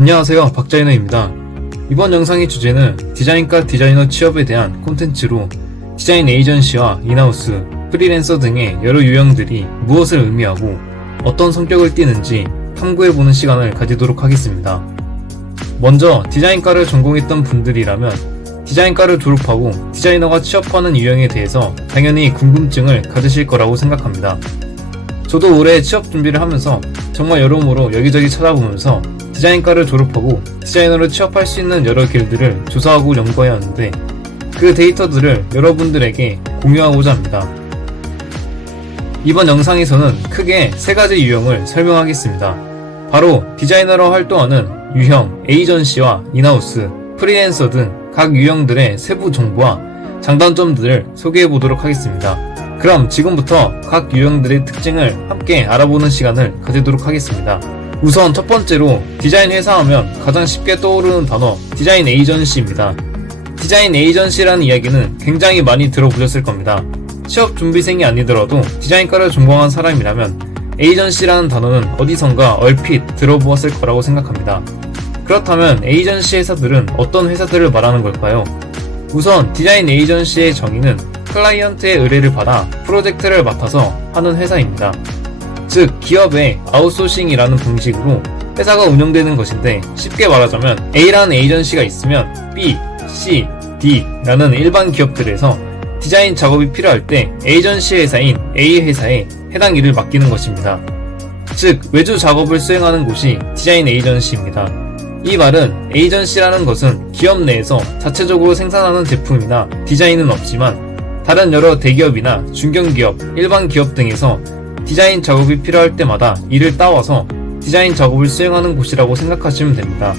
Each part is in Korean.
안녕하세요, 박자이너입니다. 이번 영상의 주제는 디자인과 디자이너 취업에 대한 콘텐츠로 디자인 에이전시와 인하우스, 프리랜서 등의 여러 유형들이 무엇을 의미하고 어떤 성격을 띠는지 탐구해보는 시간을 가지도록 하겠습니다. 먼저 디자인과를 전공했던 분들이라면 디자인과를 졸업하고 디자이너가 취업하는 유형에 대해서 당연히 궁금증을 가지실 거라고 생각합니다. 저도 올해 취업 준비를 하면서 정말 여러모로 여기저기 찾아보면서 디자인과를 졸업하고 디자이너로 취업할 수 있는 여러 길들을 조사하고 연구해야 하는데 그 데이터들을 여러분들에게 공유하고자 합니다. 이번 영상에서는 크게 세 가지 유형을 설명하겠습니다. 바로 디자이너로 활동하는 유형, 에이전시와 인하우스, 프리랜서 등 각 유형들의 세부 정보와 장단점들을 소개해보도록 하겠습니다. 그럼 지금부터 각 유형들의 특징을 함께 알아보는 시간을 가지도록 하겠습니다. 우선 첫 번째로 디자인 회사 하면 가장 쉽게 떠오르는 단어 디자인 에이전시입니다. 디자인 에이전시라는 이야기는 굉장히 많이 들어보셨을 겁니다. 취업 준비생이 아니더라도 디자인과를 전공한 사람이라면 에이전시라는 단어는 어디선가 얼핏 들어보았을 거라고 생각합니다. 그렇다면 에이전시 회사들은 어떤 회사들을 말하는 걸까요? 우선 디자인 에이전시의 정의는 클라이언트의 의뢰를 받아 프로젝트를 맡아서 하는 회사입니다. 즉 기업의 아웃소싱이라는 방식으로 회사가 운영되는 것인데 쉽게 말하자면 A라는 에이전시가 있으면 B, C, D라는 일반 기업들에서 디자인 작업이 필요할 때 에이전시 회사인 A 회사에 해당 일을 맡기는 것입니다. 즉 외주 작업을 수행하는 곳이 디자인 에이전시입니다. 이 말은 에이전시라는 것은 기업 내에서 자체적으로 생산하는 제품이나 디자인은 없지만 다른 여러 대기업이나 중견기업, 일반 기업 등에서 디자인 작업이 필요할 때마다 이를 따와서 디자인 작업을 수행하는 곳이라고 생각하시면 됩니다.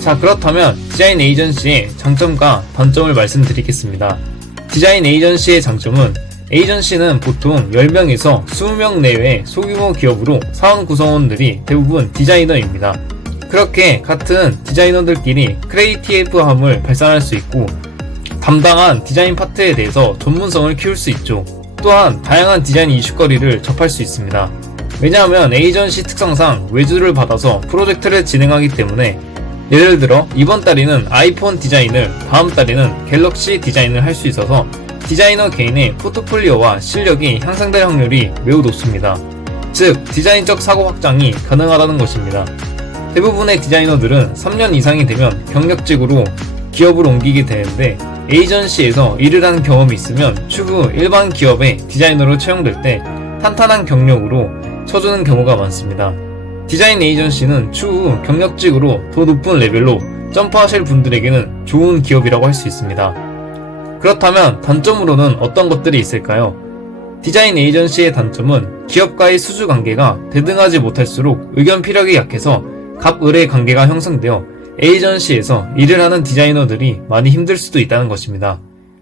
자, 그렇다면 디자인 에이전시의 장점과 단점을 말씀드리겠습니다. 디자인 에이전시의 장점은 에이전시는 보통 10명에서 20명 내외의 소규모 기업으로 사원 구성원들이 대부분 디자이너입니다. 그렇게 같은 디자이너들끼리 크리에이티브함을 발산할 수 있고 담당한 디자인 파트에 대해서 전문성을 키울 수 있죠. 또한 다양한 디자인 이슈거리를 접할 수 있습니다. 왜냐하면 에이전시 특성상 외주를 받아서 프로젝트를 진행하기 때문에 예를 들어 이번 달에는 아이폰 디자인을, 다음 달에는 갤럭시 디자인을 할 수 있어서 디자이너 개인의 포트폴리오와 실력이 향상될 확률이 매우 높습니다. 즉 디자인적 사고 확장이 가능하다는 것입니다. 대부분의 디자이너들은 3년 이상이 되면 경력직으로 기업을 옮기게 되는데 에이전시에서 일을 한 경험이 있으면 추후 일반 기업의 디자이너로 채용될 때 탄탄한 경력으로 쳐주는 경우가 많습니다. 디자인 에이전시는 추후 경력직으로 더 높은 레벨로 점프하실 분들에게는 좋은 기업이라고 할 수 있습니다. 그렇다면 단점으로는 어떤 것들이 있을까요? 디자인 에이전시의 단점은 기업과의 수주 관계가 대등하지 못할수록 의견 피력이 약해서 갑의뢰 관계가 형성되어 에이전시에서 일을 하는 디자이너들이 많이 힘들 수도 있다는 것입니다.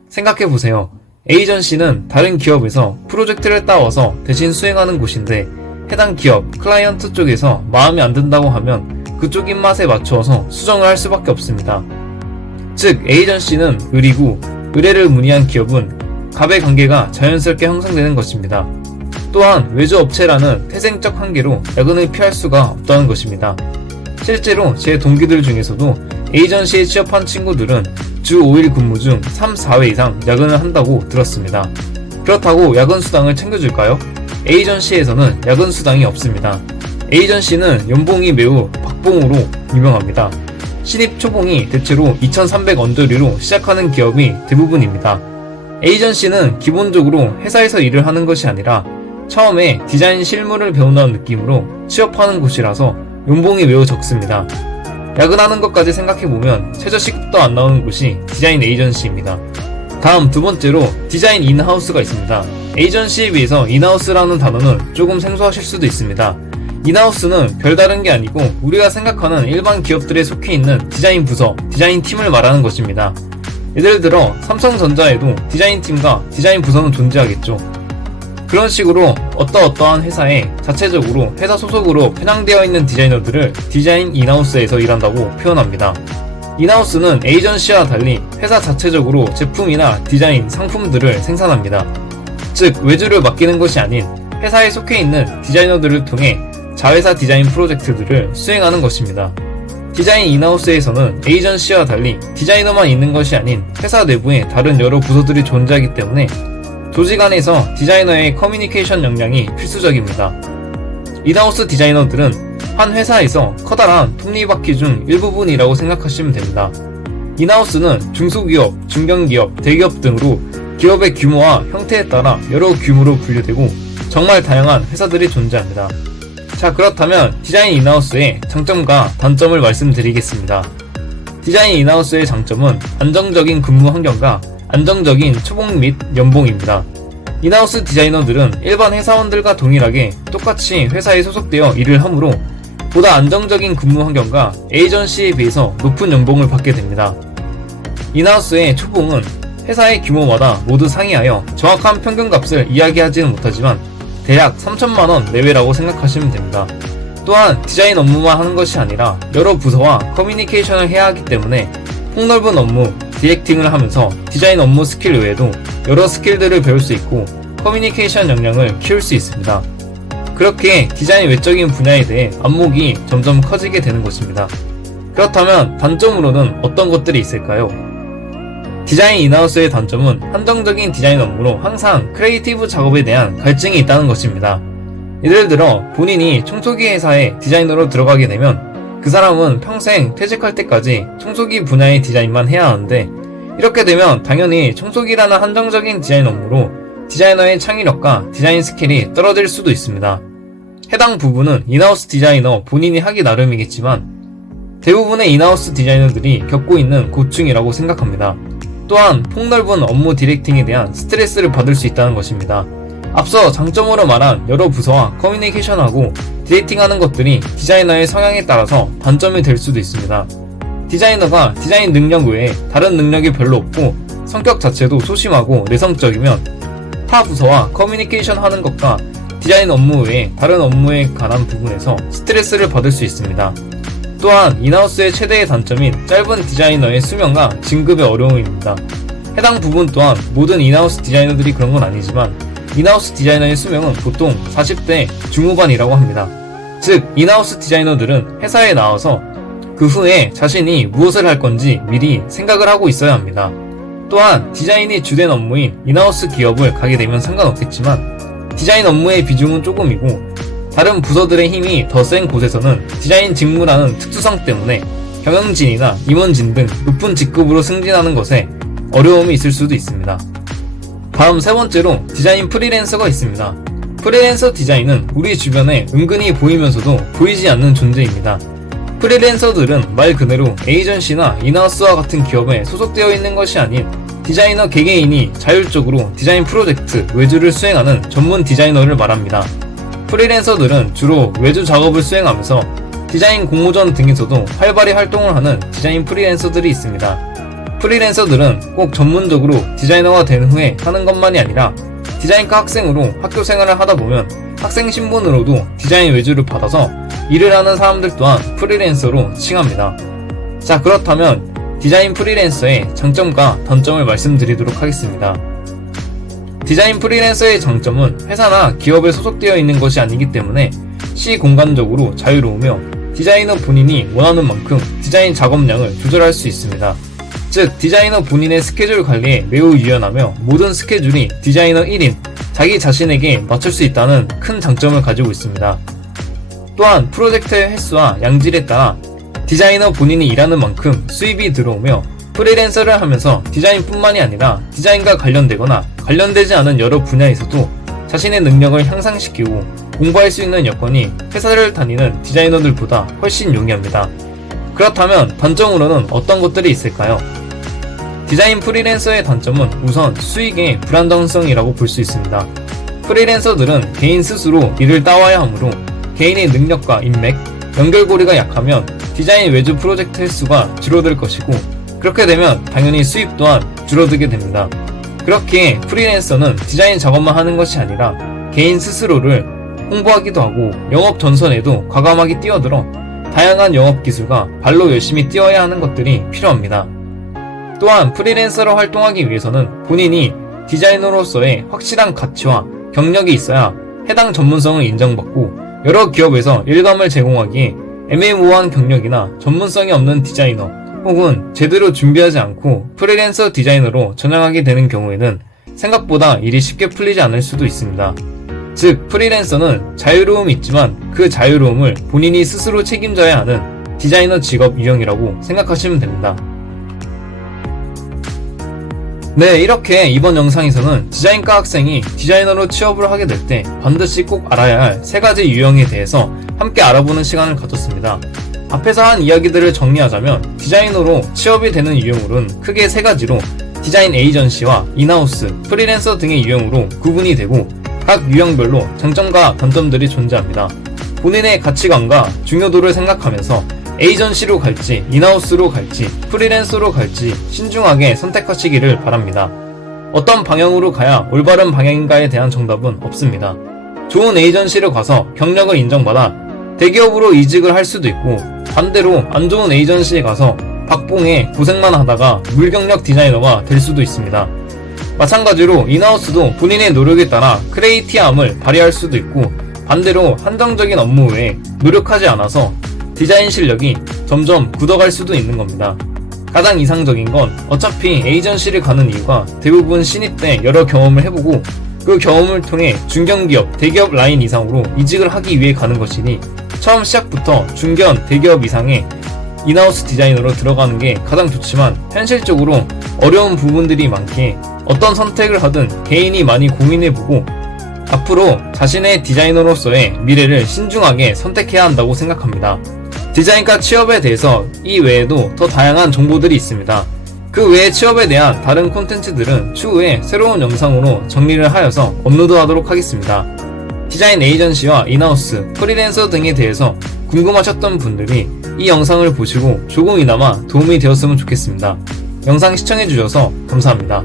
생각해보세요. 에이전시는 다른 기업에서 프로젝트를 따와서 대신 수행하는 곳인데 해당 기업, 클라이언트 쪽에서 마음에 안 든다고 하면 그쪽 입맛에 맞추어서 수정을 할 수밖에 없습니다. 즉 에이전시는 의리고 의뢰를 문의한 기업은 갑의 관계가 자연스럽게 형성되는 것입니다. 또한 외주업체라는 태생적 한계로 야근을 피할 수가 없다는 것입니다. 실제로 제 동기들 중에서도 에이전시에 취업한 친구들은 주 5일 근무 중 3, 4회 이상 야근을 한다고 들었습니다. 그렇다고 야근 수당을 챙겨줄까요? 에이전시에서는 야근 수당이 없습니다. 에이전시는 연봉이 매우 박봉으로 유명합니다. 신입 초봉이 대체로 2,300원저리로 시작하는 기업이 대부분입니다. 에이전시는 기본적으로 회사에서 일을 하는 것이 아니라 처음에 디자인 실무를 배운다는 느낌으로 취업하는 곳이라서 연봉이 매우 적습니다. 야근하는 것까지 생각해보면 최저시급도 안 나오는 곳이 디자인 에이전시입니다. 다음 두 번째로 디자인 인하우스가 있습니다. 에이전시에 비해서 인하우스라는 단어는 조금 생소하실 수도 있습니다. 인하우스는 별다른 게 아니고 우리가 생각하는 일반 기업들에 속해 있는 디자인 부서, 디자인 팀을 말하는 것입니다. 예를 들어 삼성전자에도 디자인 팀과 디자인 부서는 존재하겠죠. 그런 식으로 어떠한 회사에 자체적으로 회사 소속으로 편향되어 있는 디자이너들을 디자인 인하우스에서 일한다고 표현합니다. 인하우스는 에이전시와 달리 회사 자체적으로 제품이나 디자인, 상품들을 생산합니다. 즉 외주를 맡기는 것이 아닌 회사에 속해 있는 디자이너들을 통해 자회사 디자인 프로젝트들을 수행하는 것입니다. 디자인 인하우스에서는 에이전시와 달리 디자이너만 있는 것이 아닌 회사 내부에 다른 여러 부서들이 존재하기 때문에 조직 안에서 디자이너의 커뮤니케이션 역량이 필수적입니다. 인하우스 디자이너들은 한 회사에서 커다란 톱니바퀴 중 일부분이라고 생각하시면 됩니다. 인하우스는 중소기업, 중견기업, 대기업 등으로 기업의 규모와 형태에 따라 여러 규모로 분류되고 정말 다양한 회사들이 존재합니다. 자, 그렇다면 디자인 인하우스의 장점과 단점을 말씀드리겠습니다. 디자인 인하우스의 장점은 안정적인 근무 환경과 안정적인 초봉 및 연봉입니다. 인하우스 디자이너들은 일반 회사원들과 동일하게 똑같이 회사에 소속되어 일을 하므로 보다 안정적인 근무 환경과 에이전시에 비해서 높은 연봉을 받게 됩니다. 인하우스의 초봉은 회사의 규모마다 모두 상이하여 정확한 평균값을 이야기하지는 못하지만 대략 3천만원 내외라고 생각하시면 됩니다. 또한 디자인 업무만 하는 것이 아니라 여러 부서와 커뮤니케이션을 해야 하기 때문에 폭넓은 업무, 디렉팅을 하면서 디자인 업무 스킬 외에도 여러 스킬들을 배울 수 있고 커뮤니케이션 역량을 키울 수 있습니다. 그렇게 디자인 외적인 분야에 대해 안목이 점점 커지게 되는 것입니다. 그렇다면 단점으로는 어떤 것들이 있을까요? 디자인 인하우스의 단점은 한정적인 디자인 업무로 항상 크리에이티브 작업에 대한 갈증이 있다는 것입니다. 예를 들어 본인이 청소기 회사에 디자이너로 들어가게 되면 그 사람은 평생 퇴직할 때까지 청소기 분야의 디자인만 해야 하는데 이렇게 되면 당연히 청소기라는 한정적인 디자인 업무로 디자이너의 창의력과 디자인 스킬이 떨어질 수도 있습니다. 해당 부분은 인하우스 디자이너 본인이 하기 나름이겠지만 대부분의 인하우스 디자이너들이 겪고 있는 고충이라고 생각합니다. 또한 폭넓은 업무 디렉팅에 대한 스트레스를 받을 수 있다는 것입니다. 앞서 장점으로 말한 여러 부서와 커뮤니케이션하고 디렉팅하는 것들이 디자이너의 성향에 따라서 단점이 될 수도 있습니다. 디자이너가 디자인 능력 외에 다른 능력이 별로 없고 성격 자체도 소심하고 내성적이면 타 부서와 커뮤니케이션 하는 것과 디자인 업무 외에 다른 업무에 관한 부분에서 스트레스를 받을 수 있습니다. 또한 인하우스의 최대의 단점인 짧은 디자이너의 수명과 진급의 어려움입니다. 해당 부분 또한 모든 인하우스 디자이너들이 그런 건 아니지만 인하우스 디자이너의 수명은 보통 40대 중후반이라고 합니다. 즉 인하우스 디자이너들은 회사에 나와서 그 후에 자신이 무엇을 할 건지 미리 생각을 하고 있어야 합니다. 또한 디자인이 주된 업무인 인하우스 기업을 가게 되면 상관없겠지만 디자인 업무의 비중은 조금이고 다른 부서들의 힘이 더 센 곳에서는 디자인 직무라는 특수성 때문에 경영진이나 임원진 등 높은 직급으로 승진하는 것에 어려움이 있을 수도 있습니다. 다음 세 번째로 디자인 프리랜서가 있습니다. 프리랜서 디자인은 우리 주변에 은근히 보이면서도 보이지 않는 존재입니다. 프리랜서들은 말 그대로 에이전시나 인하우스와 같은 기업에 소속되어 있는 것이 아닌 디자이너 개개인이 자율적으로 디자인 프로젝트, 외주를 수행하는 전문 디자이너를 말합니다. 프리랜서들은 주로 외주 작업을 수행하면서 디자인 공모전 등에서도 활발히 활동을 하는 디자인 프리랜서들이 있습니다. 프리랜서들은 꼭 전문적으로 디자이너가 된 후에 하는 것만이 아니라 디자인과 학생으로 학교 생활을 하다 보면 학생 신분으로도 디자인 외주를 받아서 일을 하는 사람들 또한 프리랜서로 칭합니다. 자, 그렇다면 디자인 프리랜서의 장점과 단점을 말씀드리도록 하겠습니다. 디자인 프리랜서의 장점은 회사나 기업에 소속되어 있는 것이 아니기 때문에 시공간적으로 자유로우며 디자이너 본인이 원하는 만큼 디자인 작업량을 조절할 수 있습니다. 즉 디자이너 본인의 스케줄 관리에 매우 유연하며 모든 스케줄이 디자이너 1인 자기 자신에게 맞출 수 있다는 큰 장점을 가지고 있습니다. 또한 프로젝트의 횟수와 양질에 따라 디자이너 본인이 일하는 만큼 수입이 들어오며 프리랜서를 하면서 디자인뿐만이 아니라 디자인과 관련되거나 관련되지 않은 여러 분야에서도 자신의 능력을 향상시키고 공부할 수 있는 여건이 회사를 다니는 디자이너들보다 훨씬 용이합니다. 그렇다면 단점으로는 어떤 것들이 있을까요? 디자인 프리랜서의 단점은 우선 수익의 불안정성이라고 볼 수 있습니다. 프리랜서들은 개인 스스로 일을 따와야 하므로 개인의 능력과 인맥, 연결고리가 약하면 디자인 외주 프로젝트 횟수가 줄어들 것이고 그렇게 되면 당연히 수입 또한 줄어들게 됩니다. 그렇기에 프리랜서는 디자인 작업만 하는 것이 아니라 개인 스스로를 홍보하기도 하고 영업 전선에도 과감하게 뛰어들어 다양한 영업 기술과 발로 열심히 뛰어야 하는 것들이 필요합니다. 또한 프리랜서로 활동하기 위해서는 본인이 디자이너로서의 확실한 가치와 경력이 있어야 해당 전문성을 인정받고 여러 기업에서 일감을 제공하기에 애매모호한 경력이나 전문성이 없는 디자이너 혹은 제대로 준비하지 않고 프리랜서 디자이너로 전향하게 되는 경우에는 생각보다 일이 쉽게 풀리지 않을 수도 있습니다. 즉, 프리랜서는 자유로움이 있지만 그 자유로움을 본인이 스스로 책임져야 하는 디자이너 직업 유형이라고 생각하시면 됩니다. 네, 이렇게 이번 영상에서는 디자인과 학생이 디자이너로 취업을 하게 될 때 반드시 꼭 알아야 할 3가지 유형에 대해서 함께 알아보는 시간을 가졌습니다. 앞에서 한 이야기들을 정리하자면 디자이너로 취업이 되는 유형으로는 크게 3가지로 디자인 에이전시와 인하우스, 프리랜서 등의 유형으로 구분이 되고 각 유형별로 장점과 단점들이 존재합니다. 본인의 가치관과 중요도를 생각하면서 에이전시로 갈지, 인하우스로 갈지, 프리랜서로 갈지 신중하게 선택하시기를 바랍니다. 어떤 방향으로 가야 올바른 방향인가에 대한 정답은 없습니다. 좋은 에이전시를 가서 경력을 인정받아 대기업으로 이직을 할 수도 있고, 반대로 안 좋은 에이전시에 가서 박봉에 고생만 하다가 물경력 디자이너가 될 수도 있습니다. 마찬가지로 인하우스도 본인의 노력에 따라 크리에이티함을 발휘할 수도 있고, 반대로 한정적인 업무 외에 노력하지 않아서 디자인 실력이 점점 굳어갈 수도 있는 겁니다. 가장 이상적인 건 어차피 에이전시를 가는 이유가 대부분 신입 때 여러 경험을 해보고 그 경험을 통해 중견기업, 대기업 라인 이상으로 이직을 하기 위해 가는 것이니 처음 시작부터 중견, 대기업 이상의 인하우스 디자이너로 들어가는 게 가장 좋지만, 현실적으로 어려운 부분들이 많기에 어떤 선택을 하든 개인이 많이 고민해보고 앞으로 자신의 디자이너로서의 미래를 신중하게 선택해야 한다고 생각합니다. 디자인과 취업에 대해서 이 외에도 더 다양한 정보들이 있습니다. 그 외에 취업에 대한 다른 콘텐츠들은 추후에 새로운 영상으로 정리를 하여서 업로드하도록 하겠습니다. 디자인 에이전시와 인하우스, 프리랜서 등에 대해서 궁금하셨던 분들이 이 영상을 보시고 조금이나마 도움이 되었으면 좋겠습니다. 영상 시청해주셔서 감사합니다.